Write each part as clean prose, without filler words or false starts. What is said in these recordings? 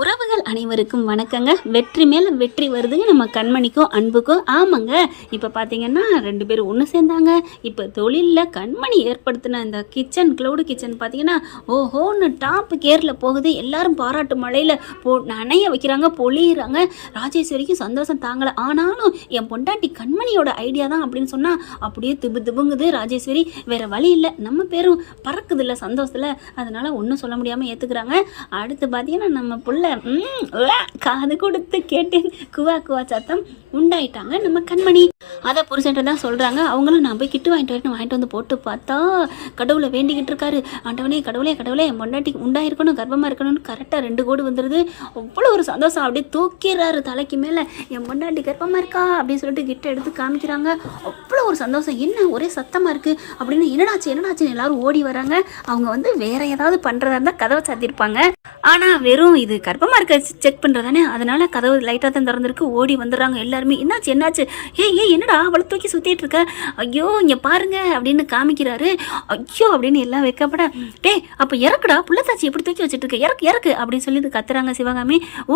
உறவுகள் அனைவருக்கும் வணக்கங்க. வெற்றி மேலே வெற்றி வருதுங்க நம்ம கண்மணிக்கும் அன்புக்கும். ஆமாங்க, இப்போ பார்த்தீங்கன்னா 2 பேரும் ஒன்று சேர்ந்தாங்க. இப்போ தொழிலில் கண்மணி ஏற்படுத்தின இந்த கிச்சன், க்ளவுடு கிச்சன் பார்த்தீங்கன்னா ஓஹோன்னு டாப்பு கேரில் போகுது. எல்லாரும் பாராட்டு மழையில் நனைய வைக்கிறாங்க, பொழியிறாங்க. ராஜேஸ்வரிக்கும் சந்தோஷம் தாங்கலை. ஆனாலும் என் பொண்டாட்டி கண்மணியோட ஐடியா தான் அப்படின்னு சொன்னால் அப்படியே திபுங்குது ராஜேஸ்வரி. வேறு வழி இல்லை, நம்ம பேரும் பறக்குது இல்லை சந்தோஷத்தில். அதனால் ஒன்றும் சொல்ல முடியாமல் ஏற்றுக்கிறாங்க. அடுத்து பார்த்தீங்கன்னா நம்ம புள்ள காது கொடுத்து கேட்டேன் குவா குவா சத்தம் உண்டாயிட்டாங்க நம்ம கண்மணி. அதை புருஷன்ட்டு தான் சொல்கிறாங்க. அவங்களும் நான் போய் கிட்டு வாங்கிட்டு வந்து போட்டு பார்த்தா கடவுளை வேண்டிக்கிட்டு இருக்காரு. ஆண்டவனே கடவுளே கடவுளே என் பொண்டாட்டி உண்டாயிருக்கணும், கர்ப்பமாக இருக்கணும்னு கரெக்டாக 2 கோடு வந்துடுது. அவ்வளோ ஒரு சந்தோஷம். அப்படியே தூக்கிறாரு தலைக்கு மேலே. என் பொண்டாட்டி கர்ப்பமாக இருக்கா அப்படின்னு சொல்லிட்டு கிட்ட எடுத்து காமிக்கிறாங்க. அவ்வளோ ஒரு சந்தோஷம். என்ன ஒரே சத்தமாக இருக்குது அப்படின்னு என்னடாச்சுன்னு எல்லாரும் ஓடி வராங்க. அவங்க வந்து வேற ஏதாவது பண்ணுறதா இருந்தால் கதவை சாத்திருப்பாங்க. ஆனால் வெறும் இது கர்ப்பமாக இருக்க செக் பண்ணுறதானே, அதனால கதவு லைட்டாக தான் திறந்துருக்கு. ஓடி வந்துடுறாங்க எல்லாருமே. என்னாச்சு ஏய் என்னடா அவளை தூக்கி சுற்றிட்டு இருக்க, ஐயோ இங்கே பாருங்க அப்படின்னு காமிக்கிறாரு. ஐயோ அப்படின்னு எல்லாம் வைக்கப்பட, டே அப்போ இறக்குடா புள்ளத்தாச்சி எப்படி தூக்கி வச்சுட்டு இருக்க, இறக்கு அப்படின்னு சொல்லிட்டு கத்துறாங்க சிவகாமி. ஓ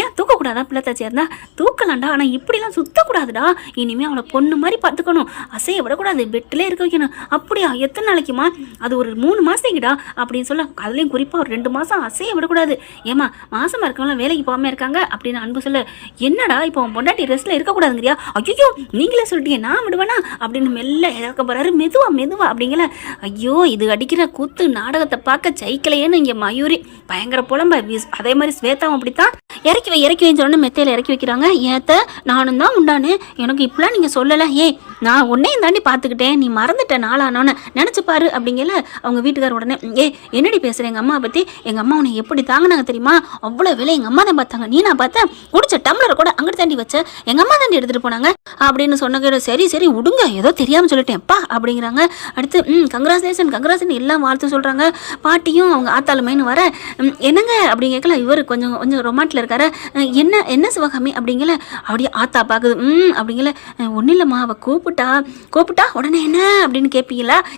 ஏன் தூக்கக்கூடாதா புள்ளத்தாச்சியா இருந்தா? தூக்கலாம்டா, ஆனால் இப்படிலாம் சுத்தக்கூடாதுடா. இனிமேல் அவளை பொண்ணு மாதிரி பார்த்துக்கணும், அசைய விடக்கூடாது, பெட்டிலே இருக்க வைக்கணும். அப்படியா எத்தனை நாளைக்குமா? அது ஒரு 3 மாதத்துக்குடா அப்படின்னு சொல்ல, அதுலேயும் குறிப்பாக ஒரு 2 மாதம் அசைய விடக்கூடாது. ஏமா மாசமா இருக்கவங்களாம் வேலைக்கு போகாம இருக்காங்க அப்படின்னு அன்பு சொல்ல, என்னடா இப்போ பொண்டாட்டி ரெஸ்ட்ல இருக்கக்கூடாதுங்கிறியா? ஐயோ நீங்களே சொல்லிட்டீங்க, நான் விடுவேனா அப்படின்னு மெல்ல இறக்க போறாரு. மெதுவா அப்படிங்கல. ஐயோ இது அடிக்கிற கூத்து நாடகத்தை பார்க்க சைக்கிளையேன்னு இங்கே மயூரி பயங்கர புலம்ப. அதே மாதிரி ஸ்வேதாவும் அப்படித்தான். இறக்கி வைன்னு சொன்ன மெத்தையில இறக்கி வைக்கிறாங்க. ஏத்த நானும் தான் உண்டானு, எனக்கு இப்பெல்லாம் நீங்க சொல்லல. ஏய் நான் உன்னையும் தாண்டி பார்த்துக்கிட்டேன், நீ மறந்துட்ட நாளானோன்னு நினச்சி பாரு அப்படிங்கல. அவங்க வீட்டுக்கார உடனே, என்னடி பேசுகிறேன் எங்கள் அம்மா பற்றி? எங்கள் அம்மா உன்னை எப்படி தாங்கினாங்க தெரியுமா? அவ்வளோ வேலை எங்கள் அம்மா தான் பார்த்தாங்க. நீ நான் பார்த்தேன் குடிச்ச டம்ளரை கூட அங்கிட்டு தாண்டி வச்ச, எங்கள் அம்மா தாண்டி எடுத்துகிட்டு போனாங்க அப்படின்னு சொன்ன. சரி விடுங்க, ஏதோ தெரியாமல் சொல்லிட்டேன்ப்பா அப்படிங்கிறாங்க. அடுத்து கங்க்ராச்சுலேஷன் எல்லாம் வாழ்த்து சொல்கிறாங்க. பாட்டியும் அவங்க ஆத்தாளுமேன்னு வர, என்னங்க அப்படிங்க கேட்கல. இவர் கொஞ்சம் ரொமான்டில் இருக்காரு. என்ன சிவகாமி அப்படிங்கல. அப்படியே ஆத்தா பார்க்குது. அப்படிங்கல. ஒன்றும் இல்லைம்மா, அவள் கூப்பிட்டா உடனே என்ன அப்படின்னு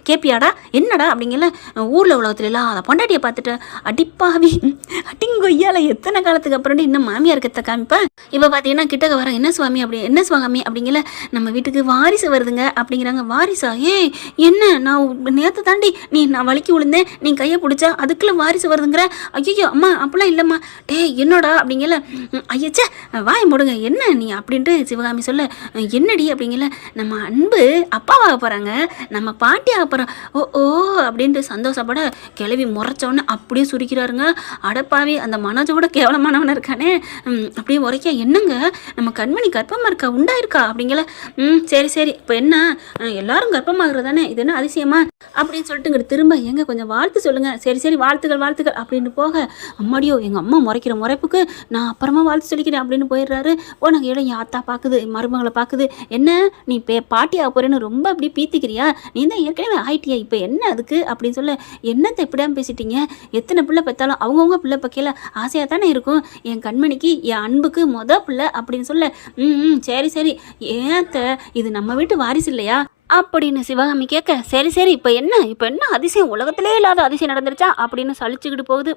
கேட்பியாடா என்னடா அப்படிங்கல. ஊரில் உலகத்துல எல்லாம் அதை பொண்டாட்டியை பார்த்துட்டு அடிப்பாவி அட்டிங்கொய்யால எத்தனை காலத்துக்கு அப்புறம் இன்னும் மாமியார் இருக்கத்த காமிப்பா. இப்போ பார்த்தீங்கன்னா கிட்டக்க வர, என்ன சுவாமி அப்படிங்கல. நம்ம வீட்டுக்கு வாரிசு வருதுங்க அப்படிங்கிறாங்க. வாரிசா? என்ன நான் நேற்று தாண்டி நான் வலிக்கு விழுந்தேன், நீ கையை பிடிச்சா அதுக்குள்ள வாரிசு வருதுங்கிற. ஐயோ அம்மா அப்படிலாம் இல்லைம்மா. என்னடா அப்படிங்கல. ஐயச்சே வாய் முடுங்க என்ன நீ அப்படின்ட்டு சிவகாமி சொல்ல, என்னடி அப்படிங்கல. நம்ம அன்பு அப்பாவாக போகிறாங்க, நம்ம பாட்டி ஆக போகிறோம். ஓ அப்படின்ட்டு சந்தோஷப்பட கிளவி முறைச்சோன்னு அப்படியே சுருக்கிறாருங்க. அடப்பாவி அந்த மனோஜோட கேவலமானவன இருக்கானே. அப்படியே உரைக்க, என்னங்க நம்ம கண்மணி கர்ப்பமாக இருக்கா, உண்டாயிருக்கா அப்படிங்கல. சரி இப்போ என்ன எல்லாரும் கர்ப்பமாகிறது தானே, இது என்ன அதிசயமா அப்படின்னு சொல்லிட்டு இங்கிட்ட திரும்ப, எங்க கொஞ்சம் வாழ்த்து சொல்லுங்க. சரி வாழ்த்துக்கள் அப்படின்னு போக, அம்மாடியோ எங்கள் அம்மா முறைக்கிற முறைப்புக்கு நான் அப்புறமா வாழ்த்து சொல்லிக்கிறேன் அப்படின்னு போயிடுறாரு. போனாங்க இடம் என் ஆத்தா பார்க்குது, மருமகளை பார்க்குது. என்ன நீ பாட்டி ஆக போறேன்னு ரொம்ப அப்படி பீத்திக்கிறியா? நீ தான் ஏற்கனவே ஆயிட்டியா, இப்போ என்ன அதுக்கு அப்படின்னு சொல்ல, என்னத்தை எப்படியாம பேசிட்டீங்க? எத்தனை பிள்ளை பெற்றாலும் அவங்கவுங்க பிள்ளை பக்கையில் ஆசையாக தானே இருக்கும். என் கண்மணிக்கு என் அன்புக்கு பிள்ளை அப்படின்னு சொல்ல, சரி ஏத்த இது நம்ம வீட்டு வாரிசு இல்லையா அப்படின்னு சிவகாமி கேட்க, சரி இப்போ என்ன அதிசயம், உலகத்திலே இல்லாத அதிசயம் நடந்துருச்சா அப்படின்னு சலிச்சுக்கிட்டு போகுது.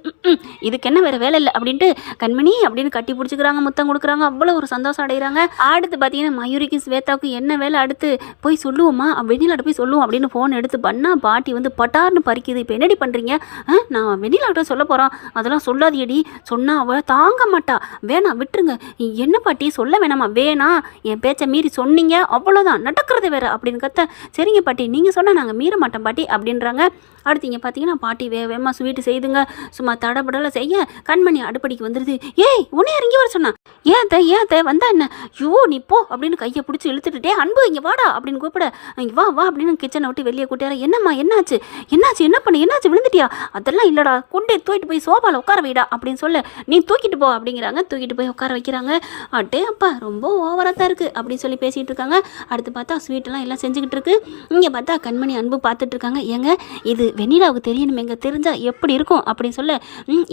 இதுக்கு என்ன வேற வேலை இல்லை அப்படின்ட்டு கண்மணி அப்படின்னு கட்டி பிடிச்சிக்கிறாங்க, முத்தம் கொடுக்குறாங்க. அவ்வளோ ஒரு சந்தோஷம் அடைகிறாங்க. அடுத்து பார்த்தீங்கன்னா மயூரிக்கும் ஸ்வேதாவுக்கும் என்ன வேலை, அடுத்து போய் சொல்லுவோமா வெண்ணிலாட்ட போய் சொல்லுவோம் அப்படின்னு ஃபோன் எடுத்து பண்ணா பாட்டி வந்து பட்டார்னு பறிக்குது. இப்போ என்னடி பண்ணுறீங்க? நான் வெண்ணிலாட்ட சொல்ல போகிறோம், அதெல்லாம் சொல்லாதியடி, சொன்னால் அவள் தாங்க மாட்டா, வேணாம் விட்டுருங்க. என்ன பாட்டி சொல்ல வேணாமா? வேணாம், என் பேச்சை மீறி சொன்னீங்க அவ்வளோதான், நடக்கிறது வேற அப்படின்னு கத்த. சரிங்க பாட்டி, நீங்கள் சொன்னால் நாங்கள் மீற மாட்டோம் பாட்டி அப்படின்றாங்க. அடுத்து இங்கே பார்த்தீங்கன்னா பாட்டி வேகமாக ஸ்வீட்டு செய்துங்க. சும்மா தடபடலை செய்ய கண்மணி அடுப்படிக்கு வந்துடுது. உன்னை இறங்கி வர சொன்னா? ஏன் தே வந்தா என்ன? நீ போ அப்படின்னு கையை பிடிச்சி இழுத்துட்டுட்டே, அன்பு இங்கே வாடா அப்படின்னு கூப்பிட, இங்கே வா அப்படின்னு கிச்சனை விட்டு வெளியே கூட்டியார. என்னம்மா என்னாச்சு என்னாச்சு விழுந்துட்டியா? அதெல்லாம் இல்லைடா, கொண்டே தூக்கிட்டு போய் சோபாவில் உட்கார வைடா அப்படின்னு சொல்ல, நீ தூக்கிட்டு போ அப்படிங்கிறாங்க. தூக்கிட்டு போய் உட்கார வைக்கிறாங்க. அப்பா ரொம்ப ஓவராக தான் இருக்குது அப்படின்னு சொல்லி பேசிகிட்டு இருக்காங்க. அடுத்து பார்த்தா ஸ்வீட்டெல்லாம் எல்லாம் செஞ்சுக்கிட்டு இருக்கு. இங்கே பார்த்தா கண்மணி அன்பு பார்த்துட்டு இருக்காங்க. ஏங்க இது வெண்ணிலாவுக்கு தெரியணுமேங்க, தெரிஞ்சால் எப்படி இருக்கும் அப்படின்னு சொல்ல,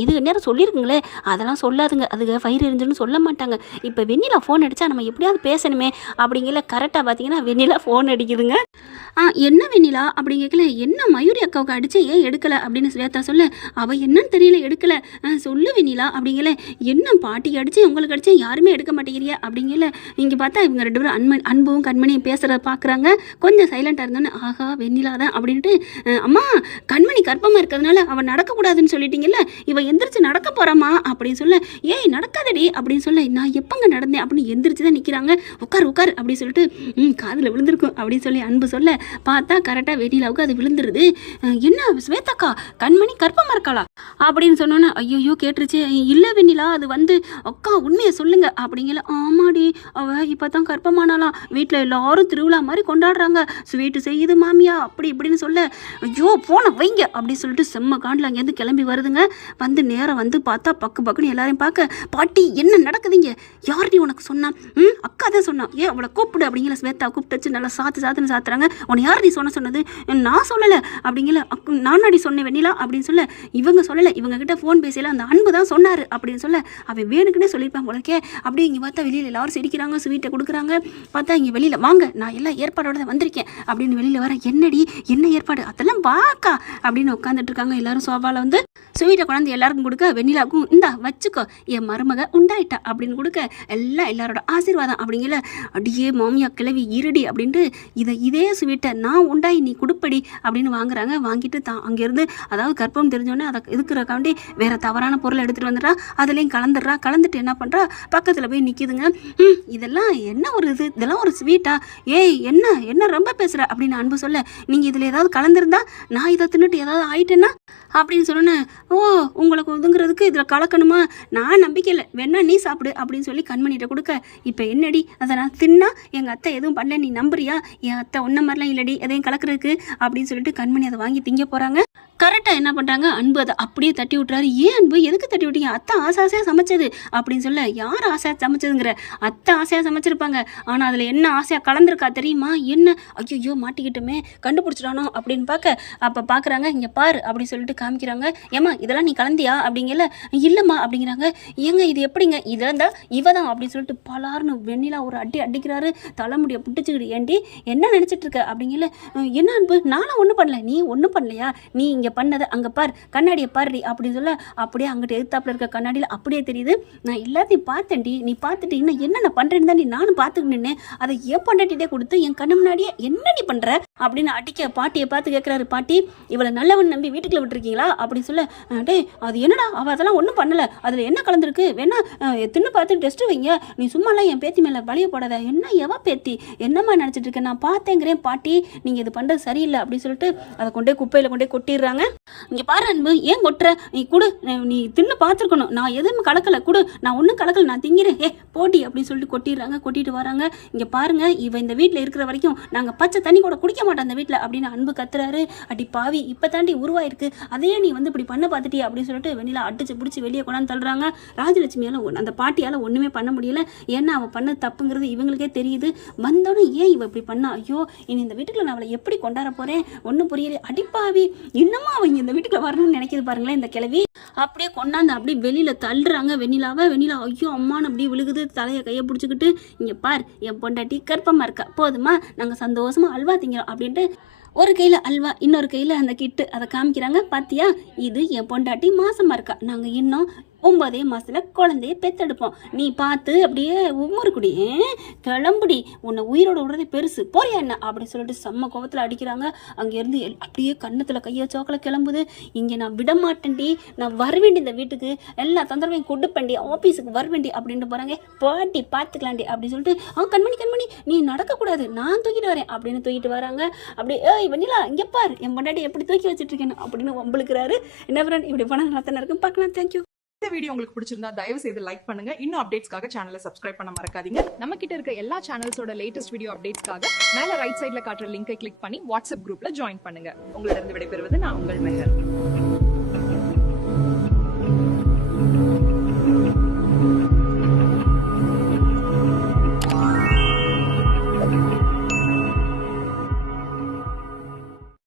இது நேரம் சொல்லியிருக்குங்களே, அதெல்லாம் சொல்லாதுங்க, அதுக்கு ஃபயர் எரிஞ்சுன்னு சொல்ல மாட்டாங்க. இப்போ வெண்ணிலா ஃபோன் அடித்தா நம்ம எப்படியாவது பேசணுமே அப்படிங்கல கரெக்டாக பார்த்தீங்கன்னா வெண்ணிலா ஃபோன் அடிக்குதுங்க. என்ன வெண்ணிலா அப்படின்னு கேட்கல, என்ன மயூரி அக்காவுக்கு அடிச்சு ஏன் எடுக்கலை அப்படின்னு ஸ்வேதா சொல்ல, அவள் என்னன்னு தெரியல எடுக்கலை, சொல்லு வெண்ணிலா அப்படிங்கல, என்ன பாட்டிக்கு அடிச்சு உங்களுக்கு அடிச்சு யாருமே எடுக்க மாட்டேங்கிறியா அப்படிங்கல. இங்கே பார்த்தா இவங்க 2 பேரும் அன்பும் கண்மணியும் பேசுகிறத பார்க்குறாங்க. கொஞ்சம் சைலண்டாக இருந்தோன்னே, ஆஹா வெண்ணிலா தான் அப்படின்ட்டு, அம்மா கண்மணி கர்ப்பமாக இருக்கிறதுனால அவள் நடக்கக்கூடாதுன்னு சொல்லிட்டீங்கல்ல, இவள் எந்திரிச்சு நடக்க போகிறாமா அப்படின்னு சொல்ல, ஏய் நடக்காதடி அப்படின்னு சொல்ல, நான் எப்போங்க நடந்தேன் அப்படின்னு எந்திரிச்சு தான் நிற்கிறாங்க. உட்கார் உட்கார் அப்படின்னு சொல்லிட்டு, காதில் விழுந்திருக்கும் அப்படின்னு சொல்லி அன்பு சொல்ல, பார்த்தா கரெக்டாக வெண்ணிலாவுக்கு அது விழுந்துருது. என்ன ஸ்வேதாக்கா கண்மணி கர்ப்பமாக இருக்காளா அப்படின்னு சொன்னோன்னே, ஐயோ கேட்டுருச்சு. இல்லை வெண்ணிலா, அது வந்து அக்கா உண்மையை சொல்லுங்க அப்படிங்கல. ஆமாடி, அவள் இப்போ தான் கர்ப்பமானாலாம், வீட்டில் எல்லாரும் திருவிழா மாதிரி கொண்டாடுறாங்க, ஸ்வீட்டு செய்யுது மாமியா அப்படி இப்படின்னு சொல்ல, ஐயோ போன வைங்க அப்படின்னு சொல்லிட்டு செம்ம காண்டில் அங்கேருந்து கிளம்பி வருதுங்க. வந்து நேரம் வந்து பார்த்தா பக்கு பக்குன்னு எல்லாரையும் பார்க்க, பாட்டி என்ன நடக்குதுங்க, யார்டி உனக்கு சொன்னா? அக்கா தான் சொன்னா, ஏன் அவளை கூப்பிடு அப்படிங்கிற. ஸ்வேதா கூப்பிட்டு வச்சு நல்லா சாத்துன்னு சாத்துறாங்க. உன்னை யார் நீ சொன்னது? நான் சொல்லலை அப்படிங்கல. நானாடி சொன்னேன் வெண்ணிலா அப்படின்னு சொல்ல, இவங்க சொல்லலை, இவங்க கிட்ட ஃபோன் பேசல, அந்த அன்பு தான் சொன்னார் அப்படின்னு சொல்ல, அவன் வேணுக்குன்னே சொல்லியிருப்பான் போலக்கே. அப்படியே இங்கே பார்த்தா வெளியில் எல்லாரும் சிரிக்கிறாங்க, ஸ்வீட்டை கொடுக்குறாங்க. பார்த்தா இங்கே வெளியில் வாங்க, நான் எல்லாம் ஏற்பாடோட தான் வந்திருக்கேன் அப்படின்னு வெளியில் வர, என்னடி என்ன ஏற்பாடு, அதெல்லாம் வாக்கா அப்படின்னு உட்காந்துட்டு இருக்காங்க. எல்லாரும் சோபாவில் வந்து ஸ்வீட்டை கொண்டாந்து எல்லாருக்கும் கொடுக்க, வெண்ணிலாவுக்கும் இந்தா வச்சுக்கோ என் மருமக உண்டாயிட்டா அப்படின்னு கொடுக்க, எல்லாரோட ஆசீர்வாதம் அப்படிங்கல. அடியே மாமியா கிளவி இருடி அப்படின்ட்டு இதே ஸ்வீட்டை நான் உண்டாயி நீ கொடுப்படி அப்படின்னு வாங்குறாங்க. வாங்கிட்டு தான் அங்கேருந்து, அதாவது கர்ப்பம் தெரிஞ்சோடனே அதை இருக்கிறக்காண்டி வேற தவறான பொருளை எடுத்துகிட்டு வந்துடுறா, அதுலேயும் கலந்துட்டு என்ன பண்ணுறா, பக்கத்தில் போய் நிற்கிதுங்க. இதெல்லாம் என்ன ஒரு இது, இதெல்லாம் ஒரு ஸ்வீட்டா, ஏய் என்ன ரொம்ப பேசுகிற அப்படின்னு அன்பு சொல்ல, நீங்கள் இதில் ஏதாவது கலந்துருந்தா நான் இதை தின்னுட்டு ஏதாவது ஆயிட்டேன்னா அப்படின்னு சொன்னேன். ஓ உங்களுக்கு உதுங்கிறதுக்கு இதில் கலக்கணுமா, நான் நம்பிக்கை இல்லை, வேணா நீ சாப்பிடு அப்படின்னு சொல்லி கண்மணிகிட்ட கொடுக்க, இப்போ என்னடி அதை நான் தின்னா எங்கள் அத்தை எதுவும் பண்ணல நீ நம்புறியா, என் அத்தை ஒன்றை மாதிரிலாம் இல்லடி எதையும் கலக்கிறதுக்கு அப்படின்னு சொல்லிட்டு கண்மணி அதை வாங்கி திங்க போகிறாங்க. கரெக்டாக என்ன பண்ணுறாங்க, அன்பு அதை அப்படியே தட்டி விட்டுறாரு. ஏன் அன்பு எதுக்கு தட்டி விட்டீங்க, அத்தை ஆசையாக சமைச்சது அப்படின்னு சொல்ல, யார் ஆசையாக சமைச்சதுங்கிற, அத்தை ஆசையாக சமைச்சிருப்பாங்க, ஆனால் அதில் என்ன ஆசையாக கலந்துருக்கா தெரியுமா, என்ன ஐயோ மாட்டிக்கிட்டோமே கண்டுபிடிச்சிடானோ அப்படின்னு பார்க்க, அப்போ பார்க்குறாங்க, இங்கே பாரு அப்படின்னு சொல்லிட்டு காமிக்கிறாங்க. ஏம்மா இதெல்லாம் நீ கலந்தியா அப்படிங்கல, இல்லைம்மா அப்படிங்கிறாங்க. ஏங்க இது எப்படிங்க, இதான் இவ தான் அப்படின்னு சொல்லிட்டு பலார்னு வெண்ணிலா ஒரு அடிக்கிறாரு. தலைமுடியை புட்டிச்சுக்கிட்டு, ஏண்டி என்ன நினச்சிட்டு இருக்க அப்படிங்கல. என்ன அன்பு நானும் ஒன்றும் பண்ணல, நீ ஒன்றும் பண்ணலையா, நீ இங்கே பண்ணதை அங்கே பார், கண்ணாடியை பாருடி அப்படின்னு சொல்ல, அப்படியே அங்கிட்ட எதிர்த்தாப்புல இருக்க கண்ணாடியில் அப்படியே தெரியுது. நான் எல்லாத்தையும் பார்த்தேன்டி, நீ பார்த்துட்டு இன்னும் என்னென்ன பண்ணுறேன்னு தான் நீ நானும் பார்த்துக்கிட்டு நின்னேன், அதை ஏன் பொண்டாட்டிகிட்டே கொடுத்து என் கண்ணு முன்னாடியே என்ன நீ பண்ணுற அப்படின்னு அடிக்க பாட்டியை பார்த்து கேட்குறாரு. பாட்டி இவளை நல்லவன் நம்பி வீட்டுக்குள்ள விட்டுருக்கீங்களா அப்படின்னு சொல்ல, டே அது என்னடா அவள் அதெல்லாம் ஒன்றும் பண்ணலை, அதில் என்ன கலந்துருக்கு வேணா தின்னு பார்த்து டெஸ்ட்டு வைங்க, நீ சும்மாலாம் என் பேத்தி மேலே வலிய போடாத, என்ன எவ பேத்தி என்னம்மா நினச்சிட்டு இருக்க, நான் பார்த்தேங்கிறேன் பாட்டி, நீங்கள் இது பண்ணுறது சரியில்லை அப்படின்னு சொல்லிட்டு அதை கொண்டே குப்பையில் கொண்டே கொட்டிடுறாங்க. இங்கே பாரு அன்பு ஏன் கொட்டுற, நீ கொடு, நீ தின்னு பார்த்துருக்கணும், நான் எதுவும் கலக்கலை கொடு, நான் ஒன்றும் கலக்கலை, நான் திங்கிறேன், போட்டி அப்படின்னு சொல்லிட்டு கொட்டிடுறாங்க. கொட்டிட்டு வராங்க. இங்கே பாருங்க இவ இந்த வீட்டில் இருக்கிற வரைக்கும் நாங்கள் பச்சை தண்ணி கூட குடிக்க மாட்டோம் அந்த வீட்டில் அப்படின்னு அன்பு கத்துறாரு. அடி பாவி இப்போ தாண்டி உருவாயிருக்கு, அதையே நீ வந்து இப்படி பண்ண பார்த்துட்டியா அப்படின்னு சொல்லிட்டு வெண்ணிலா அடிச்சு பிடிச்சி வெளியே கொண்டாந்து தள்ளுறாங்க. ராஜலட்சுமியால் அந்த பாட்டியால் ஒன்றுமே பண்ண முடியல, ஏன்னா அவள் பண்ண தப்புங்கிறது இவங்களுக்கே தெரியுது. வந்தோடனே ஏன் இவ இப்படி பண்ணா, ஐயோ இனி இந்த வீட்டுக்குள்ள நான் அவளை எப்படி கொண்டாட போகிறேன் ஒன்றும் புரியல, அடிப்பாவி இன்னமும் அவங்க இந்த வீட்டுக்குள்ள வரணும்னு நினைக்கிது பாருங்களேன் இந்த கிழவி. அப்படியே கொண்டாந்து அப்படியே வெளியில் தள்ளுறாங்க வெண்ணிலாவை. வெண்ணிலா ஐயோ அம்மான்னு அப்படியே விழுகுது, தலையை கையை பிடிச்சிக்கிட்டு, இங்கே பார் என் பொண்டாட்டி கர்ப்பமாக இருக்கா, போதுமா நாங்கள் சந்தோஷமாக அல்வா திங்கிறோம் அப்படின்ட்டு ஒரு கையில் அல்வா இன்னொரு கையில் அந்த கிட்டு அதை காமிக்கிறாங்க. பாத்தியா இது என் பொண்டாட்டி மாசமாக இருக்கா, நாங்கள் இன்னும் 9 மாதத்தில் குழந்தைய பெற்றெடுப்போம், நீ பார்த்து அப்படியே ஒவ்வொரு குடியே கிளம்புடி, உன்னை உயிரோட விடுறதே பெருசு போறியா என்ன அப்படின்னு சொல்லிட்டு செம்ம கோவத்தில் அடிக்கிறாங்க. அங்கேருந்து அப்படியே கன்னத்தில் கையை சோக்கலை கிளம்புது. இங்கே நான் விட மாட்டேன்டி, நான் வரவேண்டி இந்த வீட்டுக்கு எல்லா தொந்தரவையும் கொடுப்பேன்டி, ஆஃபீஸுக்கு வரவேண்டி அப்படின்ட்டு போகிறாங்க. பாட்டி பார்த்துக்கலாண்டி அப்படின்னு சொல்லிட்டு கண்மணி நீ நடக்கக்கூடாது, நான் தூக்கிட்டு வரேன் அப்படின்னு தூக்கிட்டு வராங்க. அப்படியே ஏய் வெண்ணிலா இங்கே பார் என் பொண்டாட்டி எப்படி தூக்கி வச்சுட்டு இருக்கேன்னு அப்படின்னு வம்பளுக்குறாரு. என்ன ஃப்ரெண்ட் இப்படி பணம் நல்லா தானே இருக்கும், பார்க்கலாம். தேங்க்யூ. இந்த வீடியோ உங்களுக்கு பிடிச்சிருந்தா தயவு செய்து லைக் பண்ணுங்க. இன்னும் அப்டேட்ஸ்க்காக சேனலை சப்ஸ்கிரைப் பண்ண மறக்காதீங்க. நம்ம கிட்ட இருக்க எல்லா சேனல்ஸோட லேட்டஸ்ட் வீடியோ அப்டேட்ஸ்க்காக மேல ரைட் சைடுல காட்டுற லிங்கை கிளிக் பண்ணி வாட்ஸ்அப் குரூப்ல ஜாயின் பண்ணுங்க. உங்களிடம் விடைபெறுவது நான் உங்கள் மெஹர்.